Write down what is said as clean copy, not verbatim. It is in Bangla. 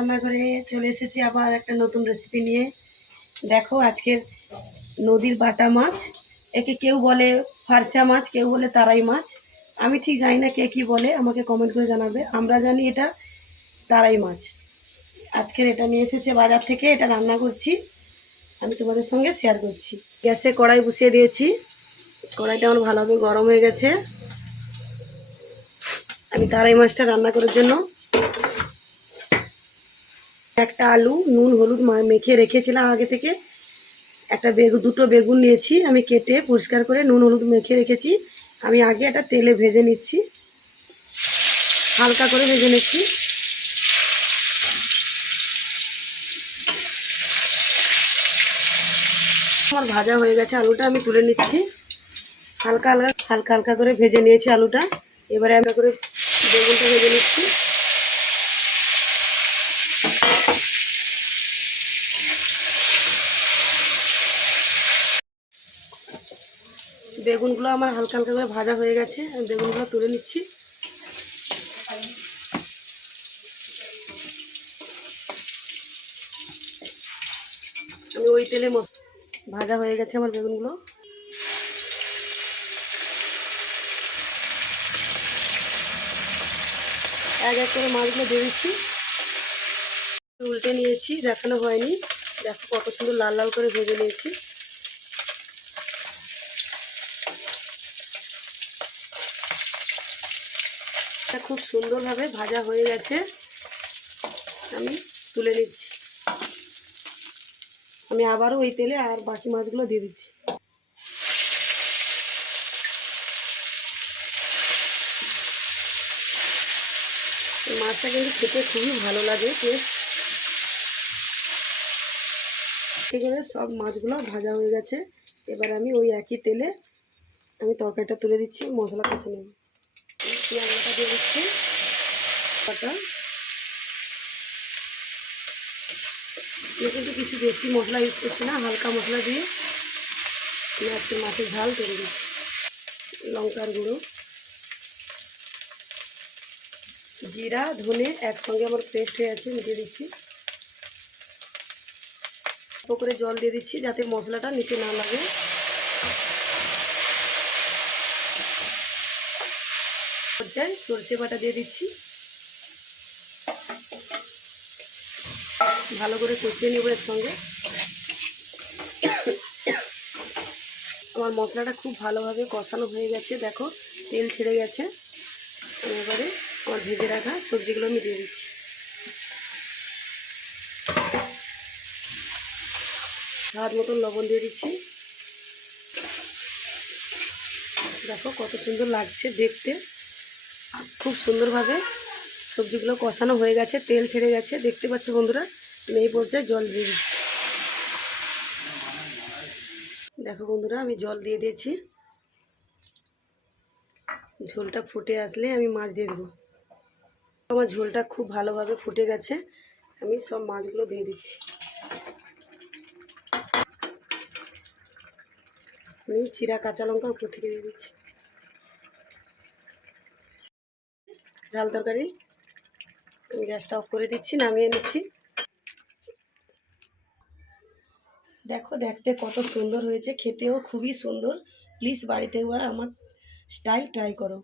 রান্নাঘরে চলে এসেছি আবার একটা নতুন রেসিপি নিয়ে। দেখো আজকের নদীর বাটা মাছ, একে কেউ বলে ফারসা মাছ, কেউ বলে তারাই মাছ। আমি ঠিক জানি না কে কী বলে, আমাকে কমেন্ট করে জানাবে। আমরা জানি এটা তারাই মাছ। আজকের এটা নিয়ে এসেছে বাজার থেকে, এটা রান্না করছি, আমি তোমাদের সঙ্গে শেয়ার করছি। গ্যাসে কড়াই বসিয়ে দিয়েছি, কড়াইটা আমার ভালোভাবে গরম হয়ে গেছে। আমি তারাই মাছটা রান্না করার জন্য একটা আলু নুন হলুদ মেখে রেখেছিলাম আগে থেকে। একটা দুটো বেগুন নিয়েছি, আমি কেটে পরিষ্কার করে নুন হলুদ মেখে রেখেছি। আমি আগে একটা তেলে ভেজে নিচ্ছি, হালকা করে ভেজে নিচ্ছি। আমার ভাজা হয়ে গেছে, আলুটা আমি তুলে নিচ্ছি। হালকা হালকা করে ভেজে নিয়েছি আলুটা। এবারে আমি করে বেগুনটা ভেজে নিচ্ছি। বেগুনগুলো আমার হালকা করে ভাজা হয়ে গেছে, আমি বেগুনগুলো তুলে নিচ্ছি। আমি ওই তেলে ভাজা হয়ে গেছে আমার বেগুনগুলো। এক এক করে মাছগুলো দিয়ে দিচ্ছি, উল্টে নিয়েছি, দেখানো হয়নি। দেখো কত সুন্দর লাল লাল করে ভেজে নিয়েছি। খুব সুন্দরভাবে ভাজা হয়ে গেছে, আমি তুলে নিচ্ছি। আমি আবারও ওই তেলে আর বাকি মাছগুলো দিয়ে দিচ্ছি। মাছটা কিন্তু খেতে খুবই ভালো লাগে টেস্ট। ঠিক আছে, সব মাছগুলো ভাজা হয়ে গেছে। এবার আমি ওই একই তেলে আমি তরকারিটা তুলে দিচ্ছি, মশলা কষে নেব। পেঁয়াজটা দিয়ে দিচ্ছি, কিন্তু কিছু বেশি মশলা ইউজ করছি না, হালকা মশলা দিয়ে আমি আজকে মাছের ঝাল করে দিচ্ছি। লঙ্কার গুঁড়ো, জিরা ধনে একসঙ্গে আমার পেস্ট হয়ে আছে, আমি দিয়ে দিচ্ছি। অল্প করে জল দিয়ে দিচ্ছি যাতে মশলাটা নিচে না লাগে। পর্যায়ে সরষে বাটা দিয়ে দিচ্ছি, ভালো করে কষিয়ে নেব এর সঙ্গে। আমার মশলাটা খুব ভালোভাবে কষানো হয়ে গেছে, দেখো তেল ছেড়ে গেছে। এবারে আমার ভেজে রাখা সবজিগুলো আমি দিয়ে দিচ্ছি। স্বাদ মতন লবণ দিয়ে দিচ্ছি। দেখো কত সুন্দর লাগছে দেখতে, খুব সুন্দরভাবে সবজিগুলো কষানো হয়ে গেছে, তেল ছেড়ে গেছে, দেখতে পাচ্ছ বন্ধুরা। আমি এই পর্যায়ে জল দিয়ে দিচ্ছি। দেখো বন্ধুরা, আমি জল দিয়ে দিয়েছি। ঝোলটা ফুটে আসলে আমি মাছ দিয়ে দেবো। আমার ঝোলটা খুব ভালোভাবে ফুটে গেছে, আমি সব মাছগুলো দিয়ে দিচ্ছি। আমি চিরা কাঁচা লঙ্কা উপর থেকে দিয়ে দিচ্ছি। ঝাল তরকারি, আমি গ্যাসটা অফ করে দিচ্ছি, নামিয়ে নিচ্ছি। দেখো দেখতে কত সুন্দর হয়েছে, খেতেও খুবই সুন্দর। প্লিজ বাড়িতে একবার আমার স্টাইল ট্রাই করো।